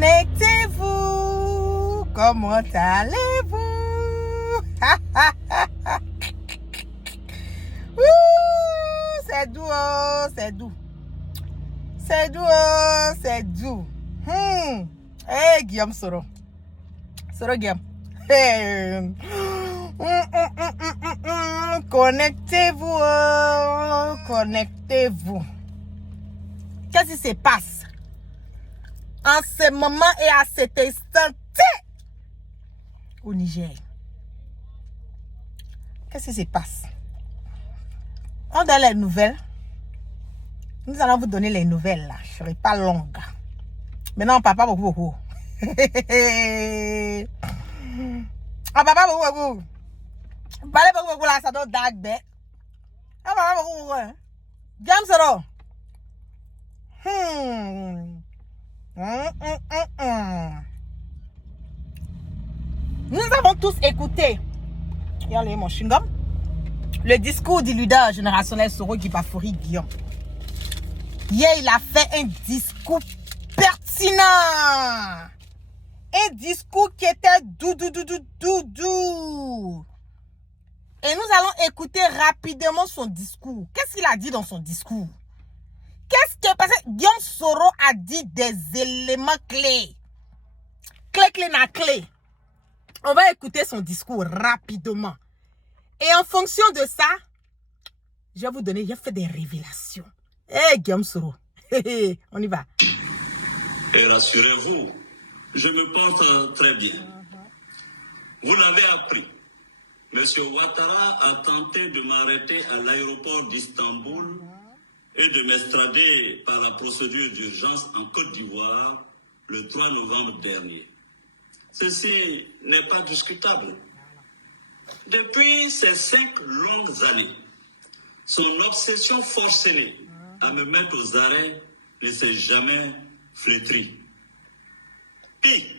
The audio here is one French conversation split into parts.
Connectez-vous. Comment allez-vous? C'est doux, oh, c'est doux. C'est doux, oh, c'est doux. Hey, Guillaume Soro. Soro Guillaume. Hey. Connectez-vous, oh, connectez-vous. Qu'est-ce qui se passe en ce moment et à cet instant au Niger? Qu'est-ce qui se passe? On donne les nouvelles. Nous allons vous donner les nouvelles là. Je ne serai pas longue. Maintenant, on ne parle pas beaucoup. On parle pas beaucoup. Parlez beaucoup là, ça doit être on parle pas beaucoup. Gamme Soro. Nous avons tous écouté. Regardez mon chewing-gum. Le discours du leader générationnel Soro Guibafori Guillaume. Hier, il a fait un discours pertinent. Un discours qui était doux. Et nous allons écouter rapidement son discours. Qu'est-ce qu'il a dit dans son discours? Parce que Guillaume Soro a dit des éléments clés. Clé. On va écouter son discours rapidement. Et en fonction de ça, je vais vous donner, j'ai fait des révélations. Guillaume Soro, on y va. Et rassurez-vous, je me porte très bien. Vous l'avez appris. Monsieur Ouattara a tenté de m'arrêter à l'aéroport d'Istanbul et de m'extrader par la procédure d'urgence en Côte d'Ivoire le 3 novembre dernier. Ceci n'est pas discutable. Depuis ces 5 longues années, son obsession forcenée à me mettre aux arrêts ne s'est jamais flétrie. Pis,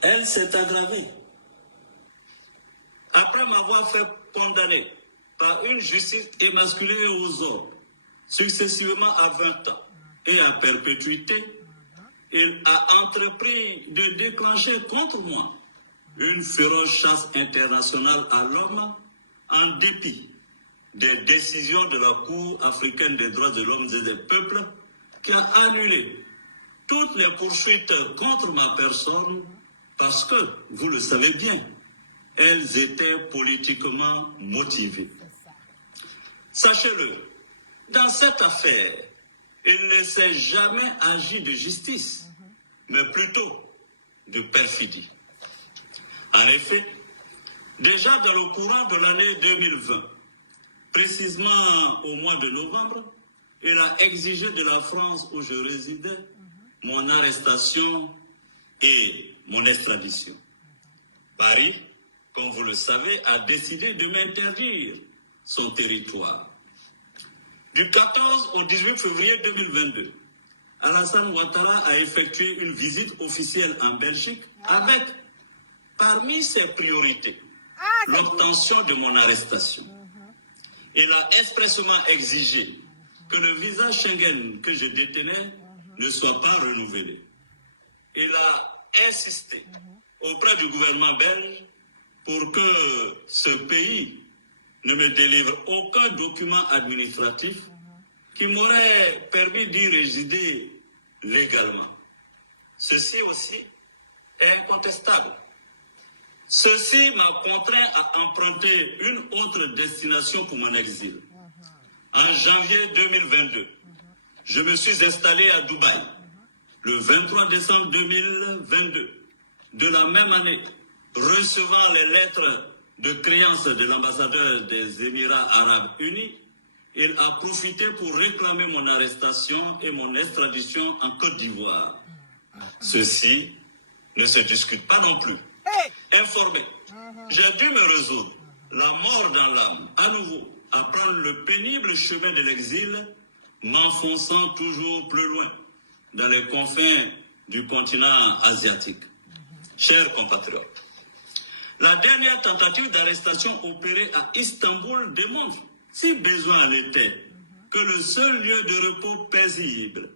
elle s'est aggravée. Après m'avoir fait condamner par une justice émasculée aux ordres, successivement à 20 ans et à perpétuité, il a entrepris de déclencher contre moi une féroce chasse internationale à l'homme en dépit des décisions de la Cour africaine des droits de l'homme et des peuples qui a annulé toutes les poursuites contre ma personne parce que, vous le savez bien, elles étaient politiquement motivées. Sachez-le, dans cette affaire, il ne s'est jamais agi de justice, mais plutôt de perfidie. En effet, déjà dans le courant de l'année 2020, précisément au mois de novembre, il a exigé de la France où je résidais mon arrestation et mon extradition. Paris, comme vous le savez, a décidé de m'interdire son territoire. Du 14 au 18 février 2022, Alassane Ouattara a effectué une visite officielle en Belgique avec, parmi ses priorités, l'obtention de mon arrestation. Il a expressément exigé que le visa Schengen que je détenais ne soit pas renouvelé. Il a insisté auprès du gouvernement belge pour que ce pays ne me délivre aucun document administratif qui m'aurait permis d'y résider légalement. Ceci aussi est incontestable. Ceci m'a contraint à emprunter une autre destination pour mon exil. En janvier 2022, je me suis installé à Dubaï. Le 23 décembre 2022, de la même année, recevant les lettres de créance de l'ambassadeur des Émirats arabes unis, il a profité pour réclamer mon arrestation et mon extradition en Côte d'Ivoire. Ceci ne se discute pas non plus. Informé, j'ai dû me résoudre, la mort dans l'âme, à nouveau, à prendre le pénible chemin de l'exil, m'enfonçant toujours plus loin dans les confins du continent asiatique. Chers compatriotes, la dernière tentative d'arrestation opérée à Istanbul démontre, si besoin en était, que le seul lieu de repos paisible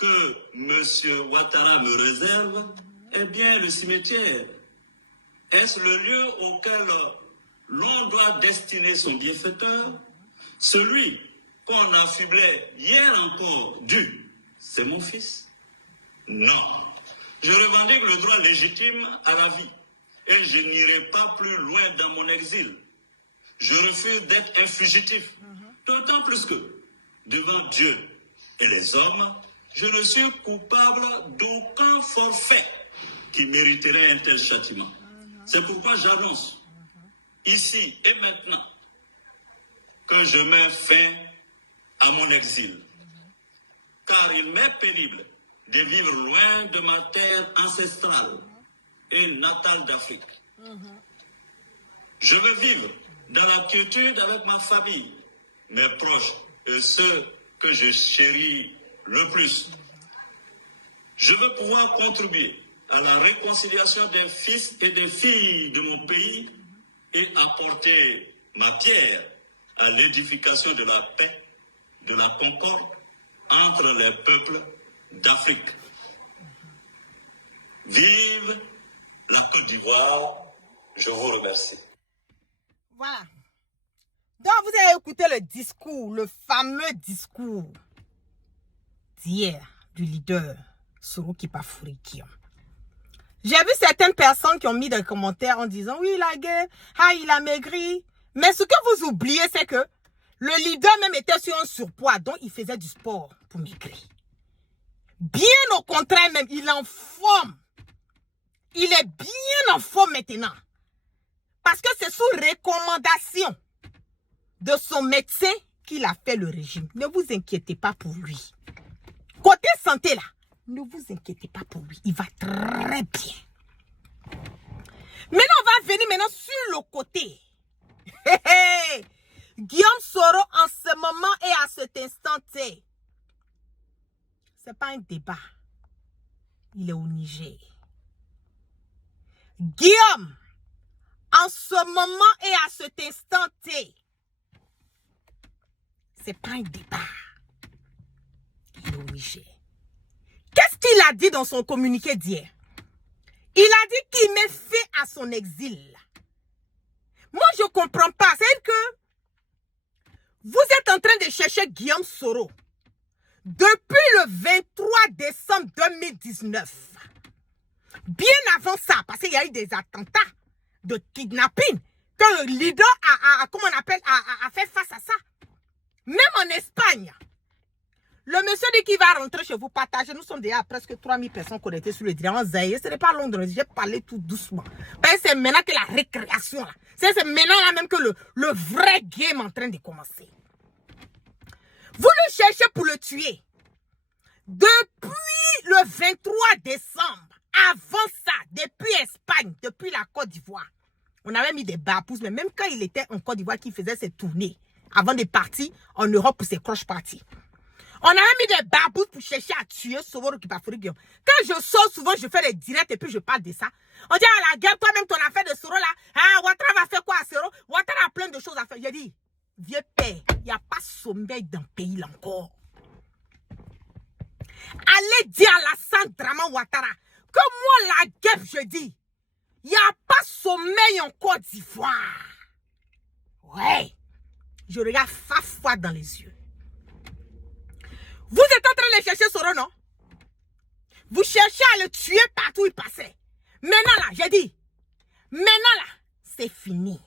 que M. Ouattara me réserve est bien le cimetière. Est-ce le lieu auquel l'on doit destiner son bienfaiteur? Celui qu'on affublait hier encore c'est mon fils? Non. Je revendique le droit légitime à la vie et je n'irai pas plus loin dans mon exil. Je refuse d'être un fugitif, d'autant plus que, devant Dieu et les hommes, je ne suis coupable d'aucun forfait qui mériterait un tel châtiment. C'est pourquoi j'annonce, ici et maintenant, que je mets fin à mon exil. Car il m'est pénible de vivre loin de ma terre ancestrale et natale d'Afrique. Je veux vivre dans la quiétude avec ma famille, mes proches et ceux que je chéris le plus. Je veux pouvoir contribuer à la réconciliation des fils et des filles de mon pays et apporter ma pierre à l'édification de la paix, de la concorde entre les peuples d'Afrique. Vive la Côte d'Ivoire, je vous remercie. Voilà. Donc, vous avez écouté le discours, le fameux discours d'hier du leader Soro Kipafuri Guillaume. J'ai vu certaines personnes qui ont mis des commentaires en disant oui, la guerre, il a maigri. Mais ce que vous oubliez, c'est que le leader même était sur un surpoids, donc il faisait du sport pour maigrir. Bien au contraire même, il est en forme. Il est bien en forme maintenant. Parce que c'est sous recommandation de son médecin qu'il a fait le régime. Ne vous inquiétez pas pour lui. Côté santé là, ne vous inquiétez pas pour lui. Il va très bien. Maintenant, on va venir maintenant sur le côté. Guillaume Soro en ce moment et à cet instant, c'est pas un débat. Il est au Niger. Guillaume, en ce moment et à cet instant, c'est pas un débat. Il est au Niger. Qu'est-ce qu'il a dit dans son communiqué d'hier? Il a dit qu'il met fin à son exil. Moi, je ne comprends pas. C'est que vous êtes en train de chercher Guillaume Soro depuis le 23 décembre 2019. Bien avant ça, parce qu'il y a eu des attentats de kidnapping, que le leader comment on appelle, a fait face à ça. Même en Espagne, le monsieur dit qu'il va rentrer chez vous partager. Nous sommes déjà à presque 3000 personnes connectées sur le direct. Ce n'est pas Londres, j'ai parlé tout doucement. C'est maintenant que la récréation, c'est maintenant là même que le vrai game est en train de commencer. Vous le cherchez pour le tuer. Depuis le 23 décembre, avant ça, depuis Espagne, depuis la Côte d'Ivoire, on avait mis des barpousses, mais même quand il était en Côte d'Ivoire, qu'il faisait ses tournées, avant de partir en Europe pour ses croches parties. On avait mis des barpousses pour chercher à tuer Soro Kipafuri Guillaume. Quand je sors souvent, je fais des directs et puis je parle de ça. On dit, la guerre, toi-même, ton affaire de Soro là, Ouattara va faire quoi à Soro? Ouattara a plein de choses à faire. J'ai dit, vieux père, il n'y a pas sommeil dans le pays là encore. Allez dire à Alassane Draman Ouattara que moi, la guerre, je dis, il n'y a pas sommeil en Côte d'Ivoire. Ouais. Je regarde Fafouad dans les yeux. Vous êtes en train de chercher Soro, non? Vous cherchez à le tuer partout où il passait. Maintenant là, j'ai dit, maintenant là, c'est fini.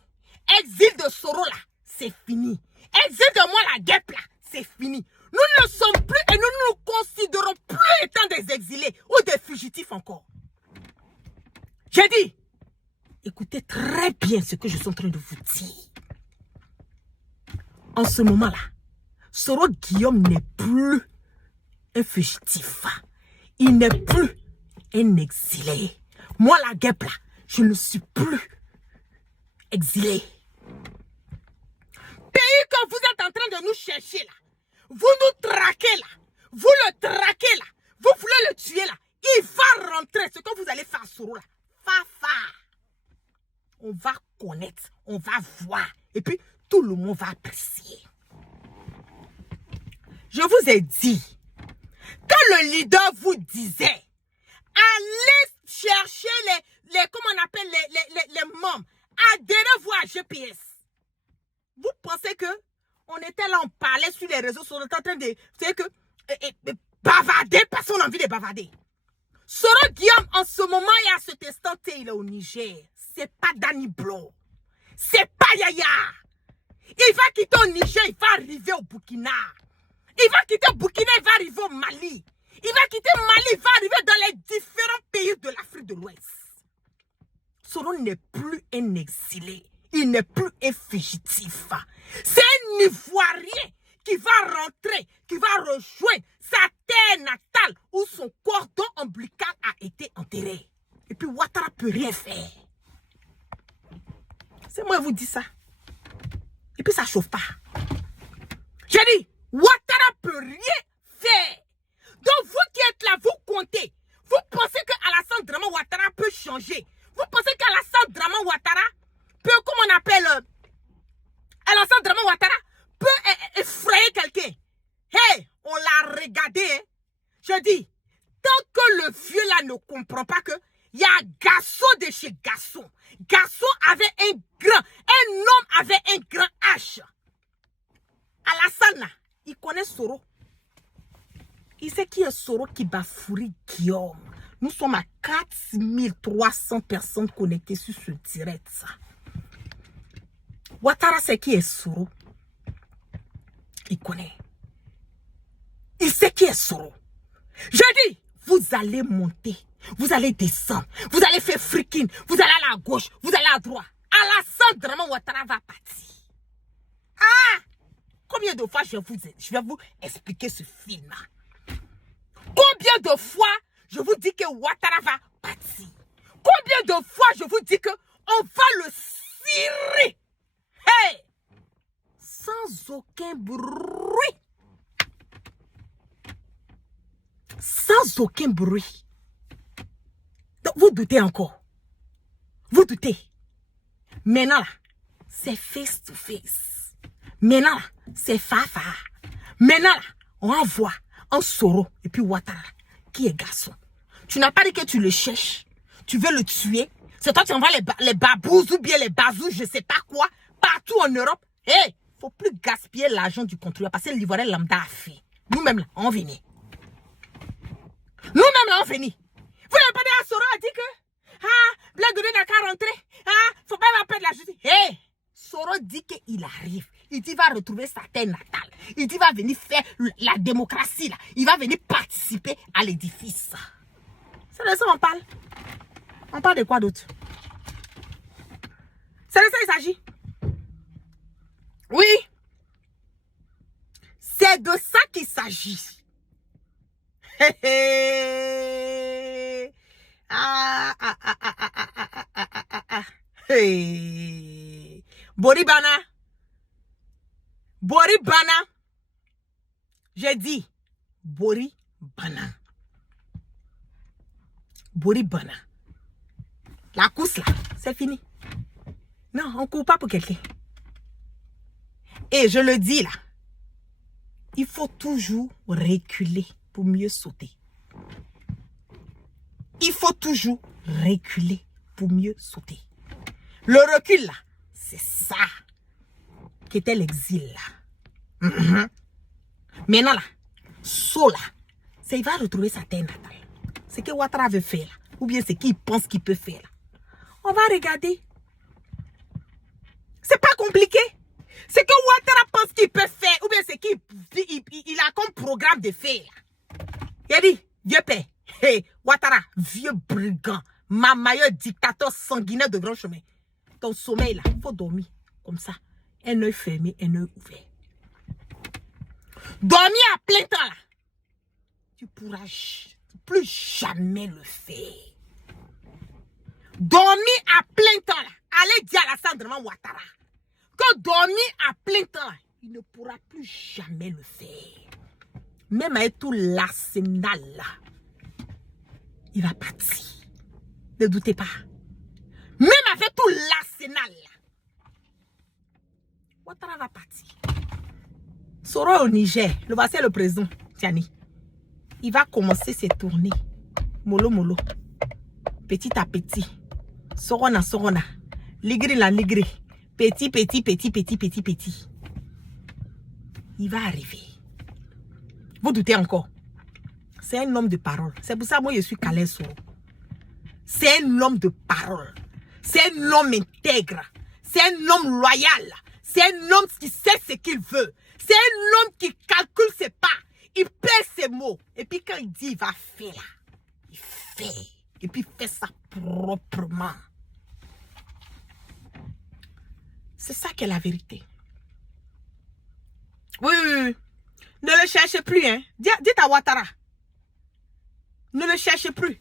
Exil de Soro là, c'est fini. Exil de moi la guêpe là, c'est fini. Nous ne sommes plus et nous ne nous considérons plus étant des exilés ou des fugitifs encore. J'ai dit, écoutez très bien ce que je suis en train de vous dire. En ce moment-là, Soro Guillaume n'est plus un fugitif. Il n'est plus un exilé. Moi, la guêpe là, je ne suis plus exilé. Pays que vous êtes en train de nous chercher là, vous nous traquez là, vous le traquez là, vous voulez le tuer là, il va rentrer. Ce que vous allez faire Soro là, Fafa, on va connaître, on va voir, et puis tout le monde va apprécier. Je vous ai dit, quand le leader vous disait, allez chercher comment on appelle les membres, adhérez-vous à GPS. Vous pensez que on était là, on parlait sur les réseaux, on était en train de, bavarder, personne n'a envie de bavarder. Soro Guillaume, en ce moment, il y a cet instant, il est au Niger. C'est pas Danny Blow. C'est pas Yaya. Il va quitter au Niger, il va arriver au Burkina. Il va quitter le Burkina, il va arriver au Mali. Il va quitter Mali, il va arriver dans les différents pays de l'Afrique de l'Ouest. Soro n'est plus un exilé. Il n'est plus un fugitif. C'est un Ivoirien qui va rentrer, qui va rejoindre sa terre natale où son cordon ombilical a été enterré. Et puis Ouattara ne peut rien faire. C'est moi qui vous dis ça. Et puis ça ne chauffe pas. J'ai dit, Ouattara ne peut rien faire. Donc vous qui êtes là, vous comptez. Vous pensez qu'Alassane Draman Ouattara peut changer. Vous pensez qu'Alassane Draman Ouattara peut, comment on appelle, Alassane Draman Ouattara peut effrayer quelqu'un. Hey, on l'a regardé. Hein? Je dis, tant que le vieux là ne comprend pas que il y a un garçon de chez garçon. Garçon avait un homme avait un grand H. Alassane là, il connaît Soro. Il sait qui est Soro qui bafoue Guillaume. Nous sommes à 4300 personnes connectées sur ce direct. Ça. Ouattara sait qui est Soro. Il connaît. Il sait qui est Soro. Je dis, vous allez monter, vous allez descendre, vous allez faire freaking, vous allez aller à gauche, vous allez à droite. Alassane Draman Ouattara va partir. Ah! Combien de fois je vais vous expliquer ce film-là? Combien de fois je vous dis que Ouattara va partir? Combien de fois je vous dis que on va le cirer? Hey! Sans aucun bruit. Sans aucun bruit. Donc vous doutez encore. Vous doutez. Maintenant là, c'est face to face. Maintenant là, c'est fa-fa. Maintenant là, on envoie un Soro et puis Ouattara qui est garçon. Tu n'as pas dit que tu le cherches. Tu veux le tuer. C'est toi qui envoies les babous ou bien les bazous, je sais pas quoi, partout en Europe. Hé, faut plus gaspiller l'argent du contrôleur parce que l'Ivoirien lambda a fait. Nous-mêmes là, on venait. Nous-mêmes là, on venait. Vous n'avez pas dit à Soro a dit que Blagoudé n'a qu'à rentrer. Faut pas perdre la justice. Hé, Soro dit qu'il arrive. Il dit va retrouver sa terre natale. Il dit va venir faire la démocratie là. Il va venir participer à l'édifice. C'est de ça qu'on parle. On parle de quoi d'autre? C'est de ça qu'il s'agit. Oui. C'est de ça qu'il s'agit. Boribana. Boribana. J'ai dit Boribana. Boribana. La course là, c'est fini. Non, on ne court pas pour quelqu'un. Et je le dis là, il faut toujours reculer pour mieux sauter. Il faut toujours reculer pour mieux sauter. Le recul là, c'est ça qui était l'exil là. Maintenant là, saut là, c'est il va retrouver sa terre natale. C'est ce que Ouattara veut faire là. Ou bien c'est qu'il pense qu'il peut faire là. On va regarder. C'est pas compliqué. C'est que Ouattara pense qu'il peut faire. Ou bien c'est qu'il a comme programme de faire. Il a dit, vieux père. Hey, Ouattara, vieux brigand. Mamailleur dictateur sanguinaire de grand chemin. Ton sommeil là, il faut dormir. Comme ça. Un œil fermé, un œil ouvert. Dormir à plein temps là. Tu pourras plus jamais le faire. Dormir à plein temps là. Allez dire à Alassane Draman Ouattara que dormir à plein temps là, il ne pourra plus jamais le faire. Même avec tout l'arsenal là, il va partir. Ne doutez pas. Même avec tout l'arsenal là, Ouattara va partir. Soro au Niger, le voici le président, Tiani. il va commencer ses tournées. Molo, molo. Petit à petit. Sorona, sorona. Ligri la ligri. Petit, petit, petit, petit, petit, petit. Il va arriver. Vous doutez encore? C'est un homme de parole. C'est pour ça que moi je suis Kalen Soro. C'est un homme de parole. C'est un homme intègre. C'est un homme loyal. C'est un homme qui sait ce qu'il veut. C'est un homme qui calcule ses pas. Il pèse ses mots. Et puis quand il dit, il va faire là. Il fait. Et puis il fait ça proprement. C'est ça qui est la vérité. Oui, oui, oui. Ne le cherchez plus, hein. Dites à Ouattara. Ne le cherchez plus.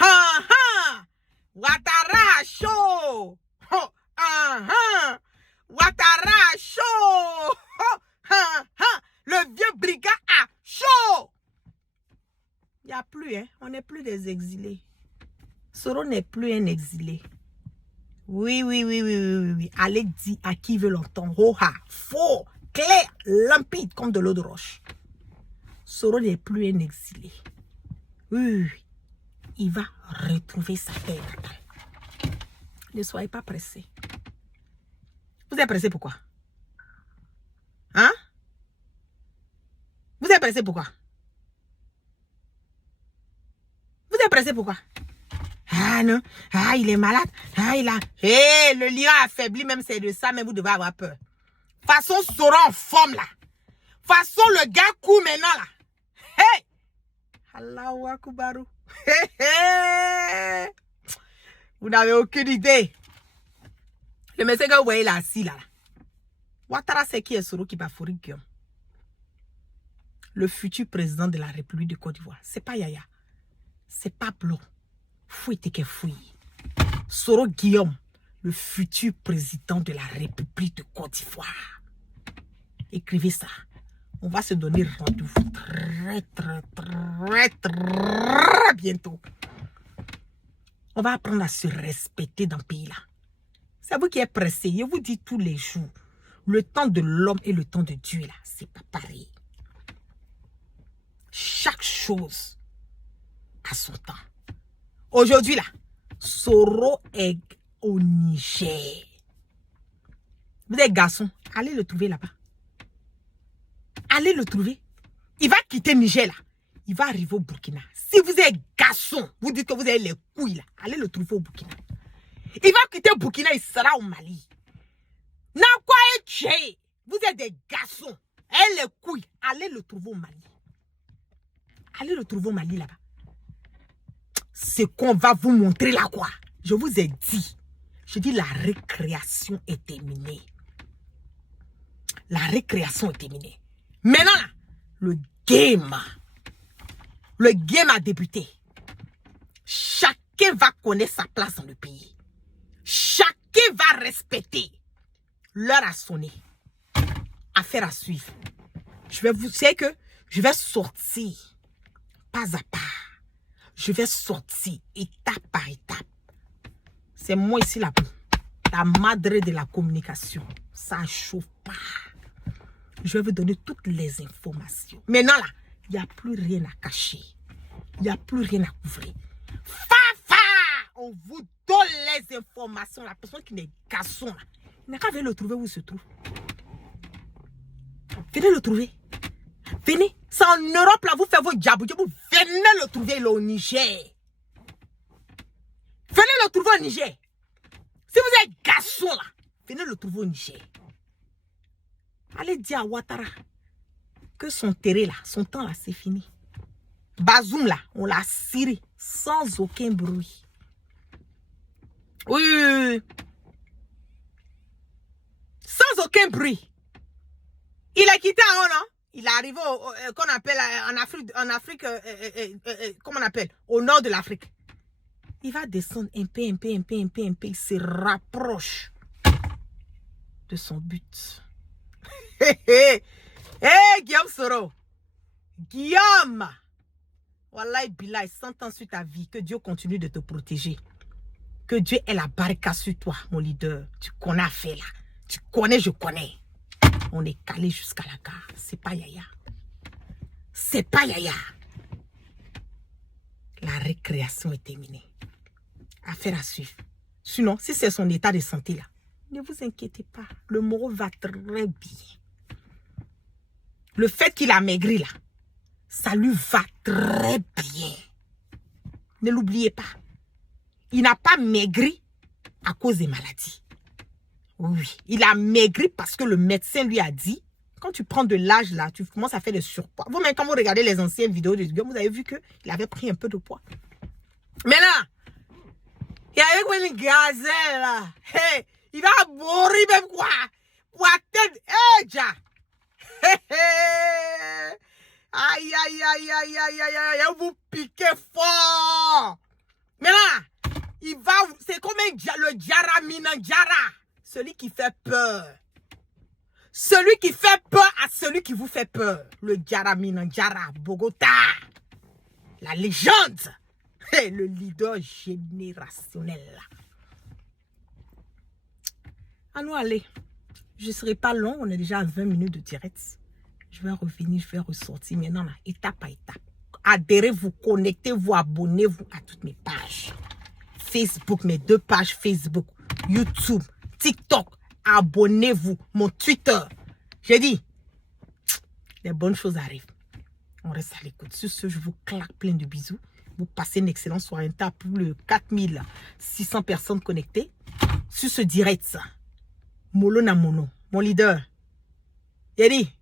Ha ha! Ouattara chaud! Oh, Ouattara chaud! Oh, le vieux brigand a chaud! Il n'y a plus, hein. On n'est plus des exilés. Soro n'est plus un exilé. Oui, oui, oui, oui, oui, oui, oui. Allez dire à qui veut l'entendre. Oh, faux, clair, limpide comme de l'eau de roche. Soro n'est plus un exilé. Oui, oui, oui. Il va retrouver sa terre natale. Ne soyez pas pressés. Vous êtes pressés pourquoi? Hein? Vous êtes pressés pourquoi? Vous êtes pressés pourquoi? Ah non, ah il est malade, ah il a... Hé, le lion affaibli, même c'est de ça, mais vous devez avoir peur. Façon Soro en forme là. Façon le gars court maintenant là. Hé! Allahu Akbaru. Hé hé! Vous n'avez aucune idée. Le monsieur que vous voyez là, assis là. Ouattara, c'est qui est Soro Kibafori Guillaume? Le futur président de la République de Côte d'Ivoire. C'est pas Yaya. C'est pas Blo. Fouille que fouille. Soro Guillaume, le futur président de la République de Côte d'Ivoire. Écrivez ça. On va se donner rendez-vous très bientôt. On va apprendre à se respecter dans ce pays-là. C'est vous qui êtes pressé. Je vous dis tous les jours. Le temps de l'homme et le temps de Dieu, là, c'est pas pareil. Chaque chose a son temps. Aujourd'hui, là, Soro est au Niger. Vous êtes garçon, allez le trouver là-bas. Allez le trouver. Il va quitter Niger, là. Il va arriver au Burkina. Si vous êtes garçon, vous dites que vous avez les couilles, là. Allez le trouver au Burkina. Il va quitter le Burkina, il sera au Mali. N'a quoi être. Vous êtes des garçons. Et les couilles, allez le trouver au Mali. Allez le trouver au Mali, là-bas. Ce qu'on va vous montrer là, quoi. Je vous ai dit. Je dis la récréation est terminée. La récréation est terminée. Maintenant, là, le game a débuté. Chacun va connaître sa place dans le pays. Chacun va respecter. L'heure a sonné. Affaire à suivre. Vous savez que je vais sortir pas à pas. Je vais sortir étape par étape. C'est moi ici la madre de la communication. Ça chauffe pas. Je vais vous donner toutes les informations. Maintenant là, il n'y a plus rien à cacher. Il n'y a plus rien à couvrir. Fafa! On vous donne les informations. La personne qui n'est garçon là, il n'a qu'à venir le trouver où il se trouve. Venez le trouver. Venez. C'est en Europe là, vous faites vos diabos. Venez le trouver là, au Niger. Venez le trouver au Niger. Si vous êtes garçon là, venez le trouver au Niger. Allez dire à Ouattara que son terrain là, son temps là, c'est fini. Bazoum là, on l'a ciré sans aucun bruit. Oui. Sans aucun bruit. Il a quitté en non? Il est arrivé qu'on appelle en Afrique, comment on appelle? Au nord de l'Afrique. Il va descendre un peu. Il se rapproche de son but. Hé, Guillaume Soro. Guillaume. Wallahi Billah, 100 ans sur ta vie. Que Dieu continue de te protéger. Que Dieu ait la baraka sur toi, mon leader. Tu connais affaire là. Tu connais, je connais. On est calé jusqu'à la gare. C'est pas Yaya. c'est pas Yaya. La récréation est terminée. Affaire à suivre. Sinon, si c'est son état de santé là, ne vous inquiétez pas. Le Moro va très bien. Le fait qu'il a maigri là, ça lui va très bien. Ne l'oubliez pas. Il n'a pas maigri à cause des maladies. Oui, il a maigri parce que le médecin lui a dit, quand tu prends de l'âge là, tu commences à faire des surpoids. Vous-même, quand vous regardez les anciennes vidéos de Guillaume, vous avez vu qu'il avait pris un peu de poids. Mais là, il y a une gazelle là. Hey, il va mourir même quoi. Pour atteindre. Hey, ja. Hey, hey. Aïe, aïe, aïe, aïe, aïe, aïe, aïe, vous piquez fort. Mais là, il va, c'est comme le Djara Minanjara. Celui qui fait peur. Celui qui fait peur à celui qui vous fait peur. Le Djara Minanjara, Bogota. La légende. Hey, le leader générationnel. Allons aller. Je ne serai pas long. On est déjà à 20 minutes de direct. Je vais revenir, je vais ressortir maintenant, là, étape par étape. Adhérez-vous, connectez-vous, abonnez-vous à toutes mes pages. Facebook, mes 2 pages Facebook, YouTube, TikTok. Abonnez-vous, mon Twitter. J'ai dit, les bonnes choses arrivent. On reste à l'écoute. Sur ce, je vous claque plein de bisous. Vous passez une excellente soirée. Un tas pour le 4600 personnes connectées. Sur ce direct, Molo Namono, mon leader. J'ai dit,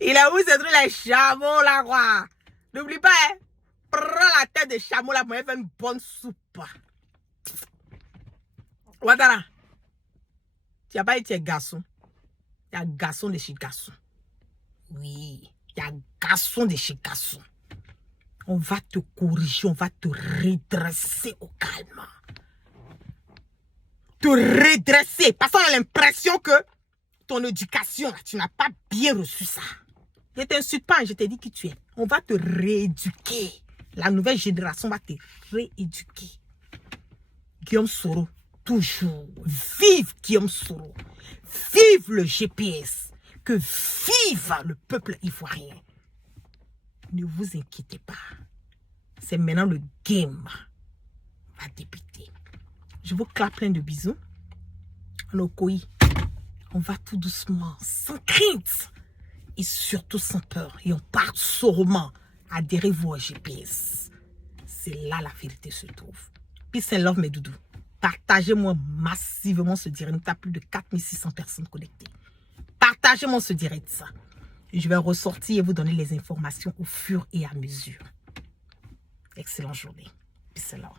il a vu ce truc, les chameaux là, quoi. N'oublie pas, hein. Prends la tête de chameau là pour faire une bonne soupe. Ouattara, tu n'as pas été garçon. Il y a garçon de chez garçon. Oui, il y a garçon de chez garçon. On va te corriger, on va te redresser au calme. Te redresser. Parce qu'on a l'impression que ton éducation, tu n'as pas bien reçu ça. Je ne t'insulte pas, je te dis qui tu es. On va te rééduquer. La nouvelle génération va te rééduquer. Guillaume Soro, toujours. Vive Guillaume Soro. Vive le GPS. Que vive le peuple ivoirien. Ne vous inquiétez pas. C'est maintenant le game va débuter. Je vous claque plein de bisous. On va tout doucement, sans crainte et surtout sans peur. Et on part sûrement. Adhérez-vous au GPS. C'est là la vérité se trouve. Peace and love mes doudous. Partagez-moi massivement ce direct. Nous avons plus de 4600 personnes connectées. Partagez-moi ce direct. Et je vais ressortir et vous donner les informations au fur et à mesure. Excellente journée. Peace and love.